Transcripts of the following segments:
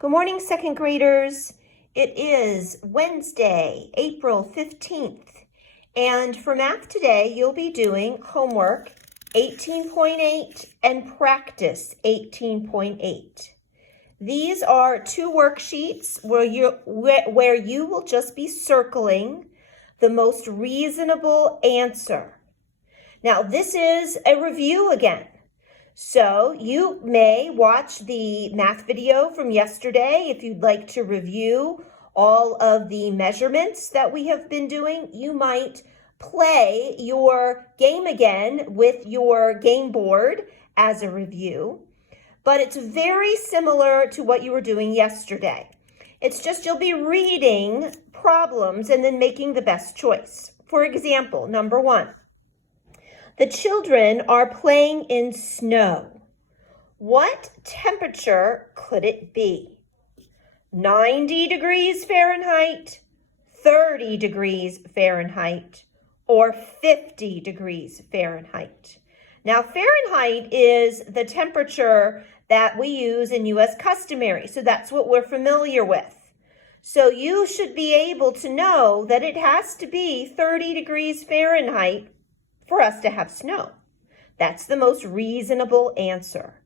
Good morning, second graders. It is Wednesday, April 15th. And for math today, you'll be doing homework 18.8 and practice 18.8. These are two worksheets where you will just be circling the most reasonable answer. Now, this is a review again. So you may watch the math video from yesterday if you'd like to review all of the measurements that we have been doing. You might play your game again with your game board as a review, but it's very similar to what you were doing yesterday. It's just you'll be reading problems and then making the best choice. For example, number 1. The children are playing in snow. What temperature could it be? 90 degrees Fahrenheit, 30 degrees Fahrenheit, or 50 degrees Fahrenheit. Now, Fahrenheit is the temperature that we use in U.S. customary, so that's what we're familiar with. So you should be able to know that it has to be 30 degrees Fahrenheit for us to have snow. That's the most reasonable answer.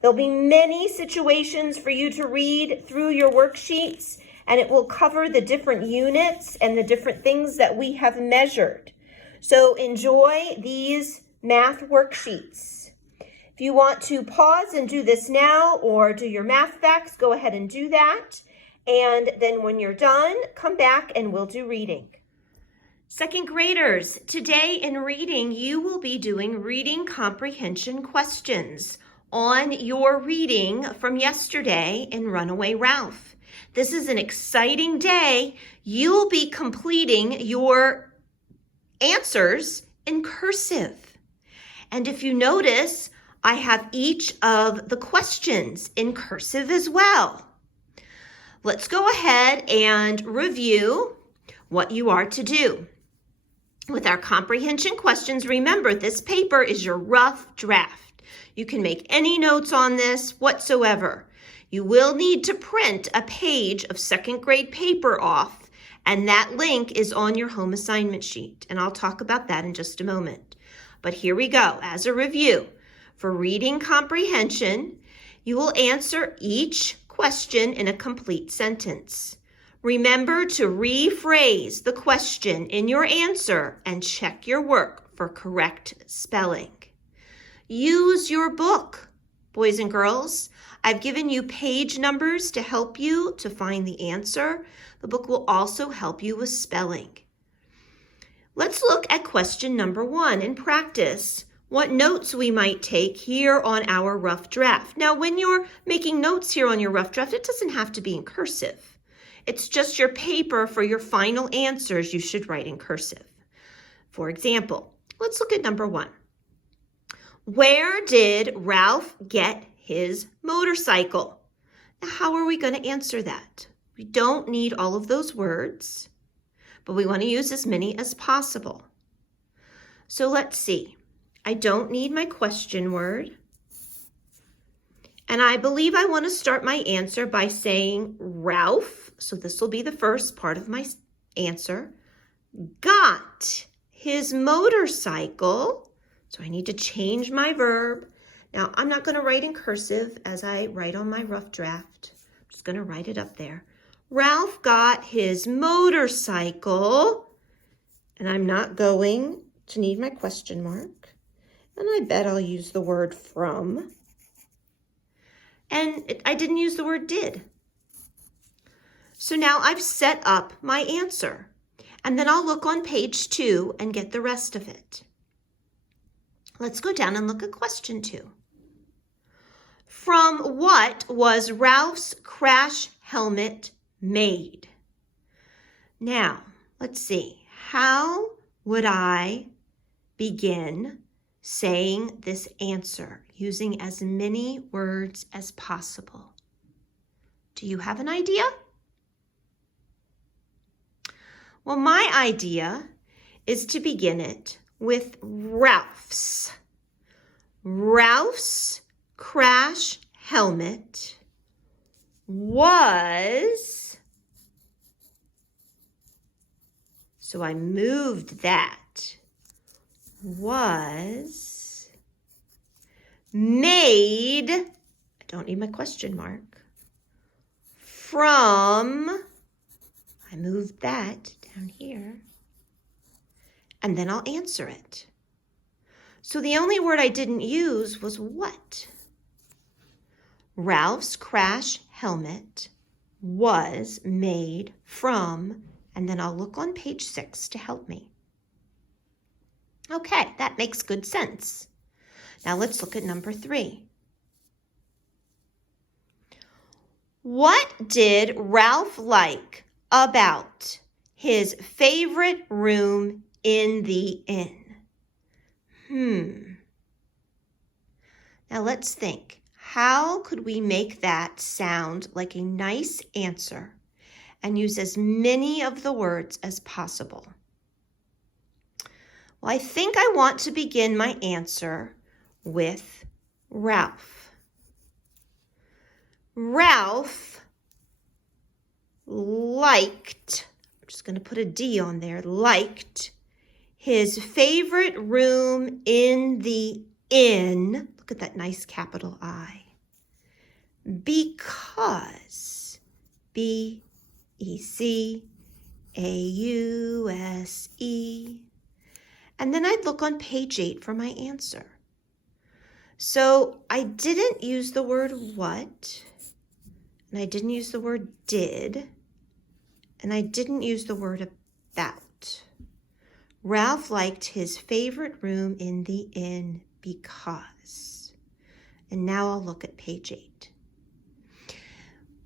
There'll be many situations for you to read through your worksheets, and it will cover the different units and the different things that we have measured. So enjoy these math worksheets. If you want to pause and do this now or do your math facts, go ahead and do that. And then when you're done, come back and we'll do reading. Second graders, today in reading, you will be doing reading comprehension questions on your reading from yesterday in Runaway Ralph. This is an exciting day. You'll be completing your answers in cursive. And if you notice, I have each of the questions in cursive as well. Let's go ahead and review what you are to do. With our comprehension questions, remember this paper is your rough draft. You can make any notes on this whatsoever. You will need to print a page of second grade paper off, and that link is on your home assignment sheet, and I'll talk about that in just a moment. But here we go. As a review, for reading comprehension, you will answer each question in a complete sentence. Remember to rephrase the question in your answer and check your work for correct spelling. Use your book, boys and girls. I've given you page numbers to help you to find the answer. The book will also help you with spelling. Let's look at question number 1 and practice what notes we might take here on our rough draft. Now, when you're making notes here on your rough draft, it doesn't have to be in cursive. It's just your paper for your final answers you should write in cursive. For example, let's look at number 1. Where did Ralph get his motorcycle? Now, how are we going to answer that? We don't need all of those words, but we want to use as many as possible. So let's see. I don't need my question word. And I believe I want to start my answer by saying Ralph. So this will be the first part of my answer. Got his motorcycle. So I need to change my verb. Now, I'm not going to write in cursive as I write on my rough draft. I'm just going to write it up there. Ralph got his motorcycle. And I'm not going to need my question mark. And I bet I'll use the word from. And I didn't use the word did. So now I've set up my answer. And then I'll look on page 2 and get the rest of it. Let's go down and look at question 2. From what was Ralph's crash helmet made? Now, let's see. How would I begin saying this answer using as many words as possible? Do you have an idea? Well, my idea is to begin it with Ralph's. Ralph's crash helmet was, so I moved that, was made, I don't need my question mark, from, I moved that down here, and then I'll answer it. So the only word I didn't use was what? Ralph's crash helmet was made from, and then I'll look on page 6 to help me. Okay, that makes good sense. Now let's look at number 3. What did Ralph like about his favorite room in the inn? Now let's think. How could we make that sound like a nice answer and use as many of the words as possible? Well, I think I want to begin my answer with Ralph. Ralph liked, I'm just going to put a D on there, liked his favorite room in the inn, look at that nice capital I, because, B-E-C-A-U-S-E, and then I'd look on page 8 for my answer. So I didn't use the word what, and I didn't use the word did, and I didn't use the word about. Ralph liked his favorite room in the inn because. And now I'll look at page 8.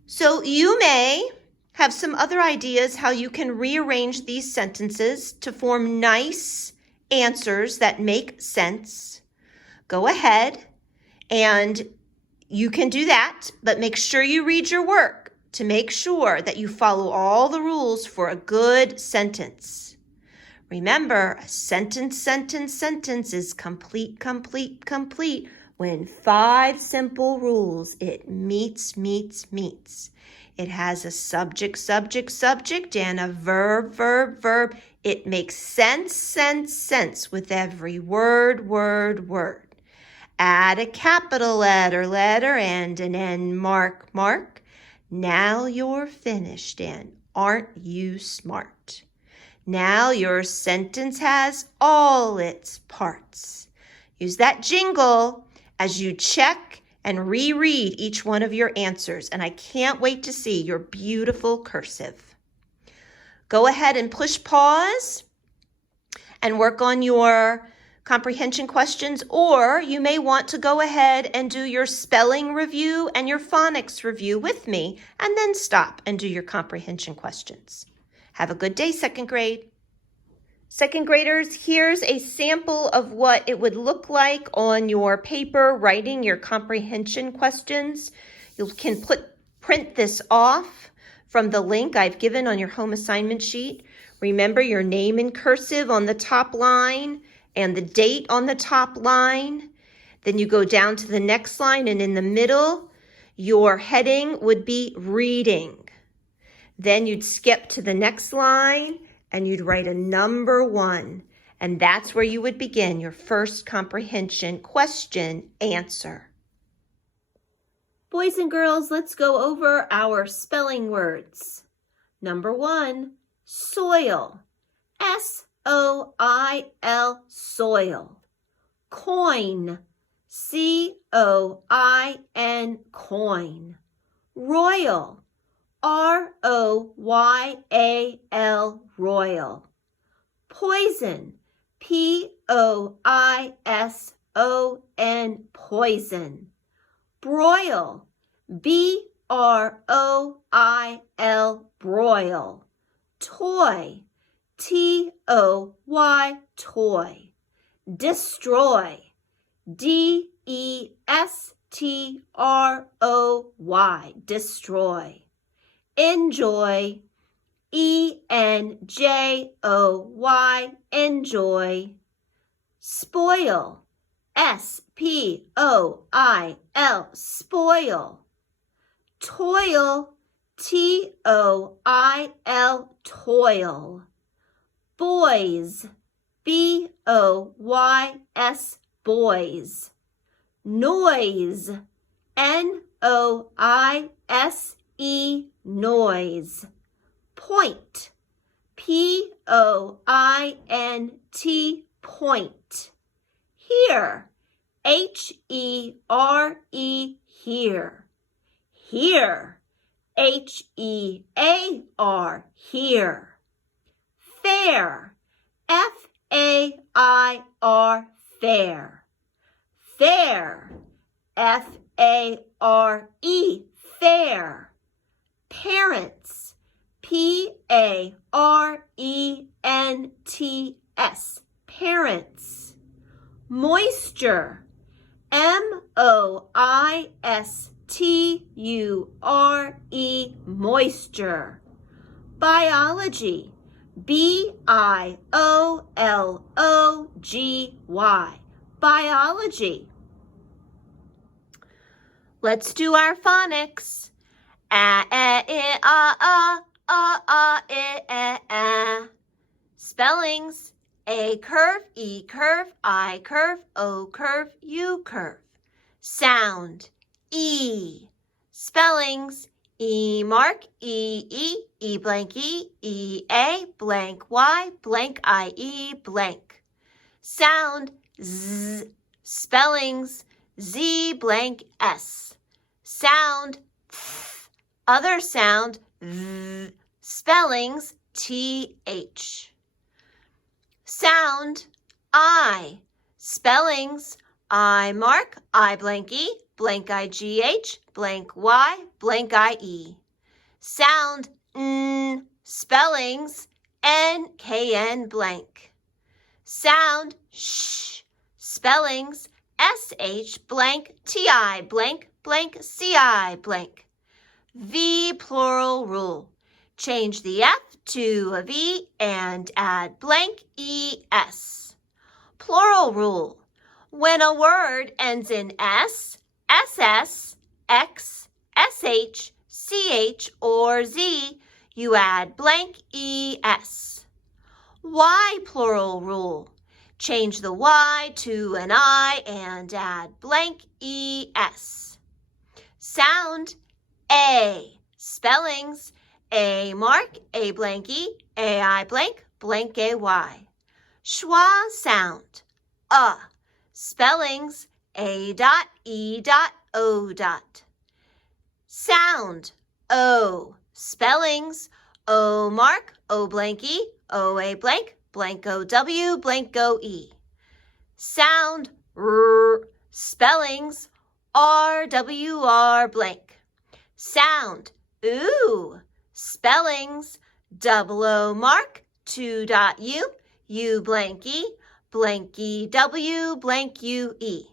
So you may have some other ideas how you can rearrange these sentences to form nice answers that make sense. Go ahead and you can do that, but make sure you read your work to make sure that you follow all the rules for a good sentence. Remember, a sentence is complete when 5 simple rules it meets. It has a subject, and a verb. It makes sense with every word. Add a capital letter, and an N mark. Now you're finished, and aren't you smart? Now your sentence has all its parts. Use that jingle as you check and reread each one of your answers, and I can't wait to see your beautiful cursive. Go ahead and push pause and work on your comprehension questions, or you may want to go ahead and do your spelling review and your phonics review with me, and then stop and do your comprehension questions. Have a good day, 2nd grade. 2nd graders, here's a sample of what it would look like on your paper writing your comprehension questions. You can print this off from the link I've given on your home assignment sheet. Remember your name in cursive on the top line and the date on the top line. Then you go down to the next line, and in the middle, your heading would be reading. Then you'd skip to the next line and you'd write a number 1. And that's where you would begin your first comprehension question answer. Boys and girls, let's go over our spelling words. Number 1, soil. S-O-I-L, soil. Coin. C-O-I-N, coin. Royal. R-O-Y-A-L, royal. Poison, P-O-I-S-O-N, poison. Broil, B-R-O-I-L, broil. Toy, T-O-Y, toy. Destroy, D-E-S-T-R-O-Y, destroy. Enjoy, E-N-J-O-Y, enjoy. Spoil, S-P-O-I-L, spoil. Toil, T-O-I-L, toil. Boys, B-O-Y-S, boys. Noise, N-O-I-S-E, noise. Point, P-O-I-N-T, point. Here, H-E-R-E, here. Here, H-E-A-R, here. Fair, F-A-I-R, fair. Fair, F-A-R-E, fair. Parents, P-A-R-E-N-T-S, parents. Moisture, M-O-I-S-T-U-R-E, moisture. Biology, B-I-O-L-O-G-Y, biology. Let's do our phonics. Spellings, A curve, E curve, I curve, O curve, U curve. Sound, E. Spellings, E mark, E blank E A, blank Y, blank I-E, blank. Sound, Z. Spellings, Z blank S. Sound, Th. Other sound, V. Spellings, T-H. Sound, I. Spellings, I mark, I blank E, blank I-G-H, blank Y, blank I-E. Sound, N. Spellings, N-K-N blank. Sound, sh. Spellings, S-H blank T-I blank blank C-I blank. V plural rule. Change the F to a V and add blank E-S. Plural rule. When a word ends in S, SS, X, SH, CH, or Z, you add blank ES. Y plural rule. Change the Y to an I and add blank ES. Sound, A. Spellings, A mark, A blank E, A-I blank, blank A-Y. Schwa sound, Spellings, A dot, E dot, O dot. Sound, O. Spellings, O mark, O blank E, O-A blank, blank O-W, blank O-E. Sound, R. Spellings, R-W-R blank. Sound, oo. Spellings, double O mark, 2 dot U, U blank E-W, blank U-E.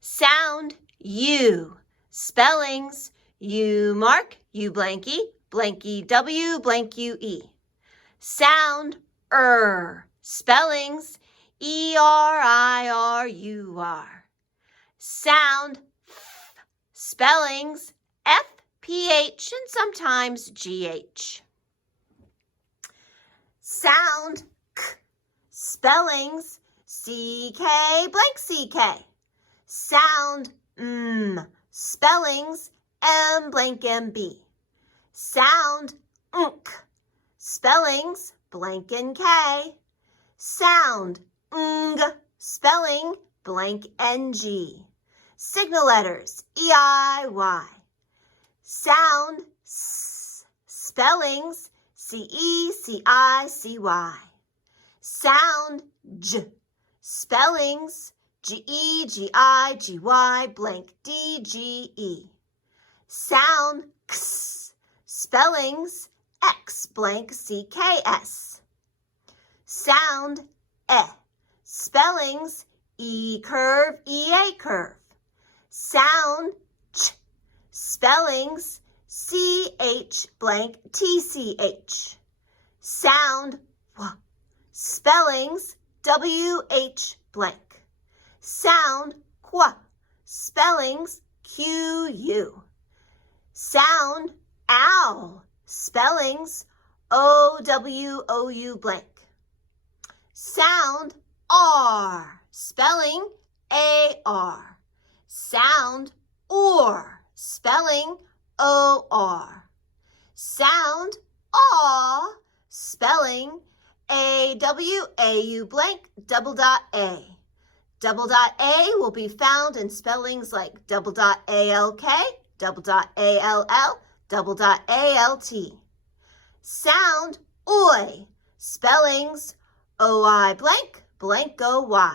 Sound, U. Spellings, U mark, U blank E-W, blank U-E. Sound, Spellings, E-R-I-R-U-R. Sound, F. Spellings, F-P-H and sometimes G-H. Sound, K. Spellings, C-K blank C-K. Sound, M. Spellings, M blank M-B. Sound, Nk. Spellings, blank N-K. Sound, Ng. Spelling, blank N-G. Signal letters, E-I-Y. Sound, S. Spellings, C-E-C-I-C-Y. Sound, J. Spellings, G-E-G-I-G-Y, blank D-G-E. Sound, X. Spellings, X blank C-K-S. Sound, E. Spellings, E curve, E-A curve. Sound, Ch. Spellings, C-H blank T-C-H. Sound, W. Spellings, W-H blank. Sound, Qu. Spellings, Q-U. Sound ow. Spellings O-W-O-U blank. Sound R. Spelling A-R. Sound or. Spelling O-R. Sound aw. Spelling A-W-A-U blank double dot A. Double dot A will be found in spellings like double dot A-L-K, double dot A-L-L, double dot A-L-T. Sound oi. Spellings O-I blank, blank O-Y.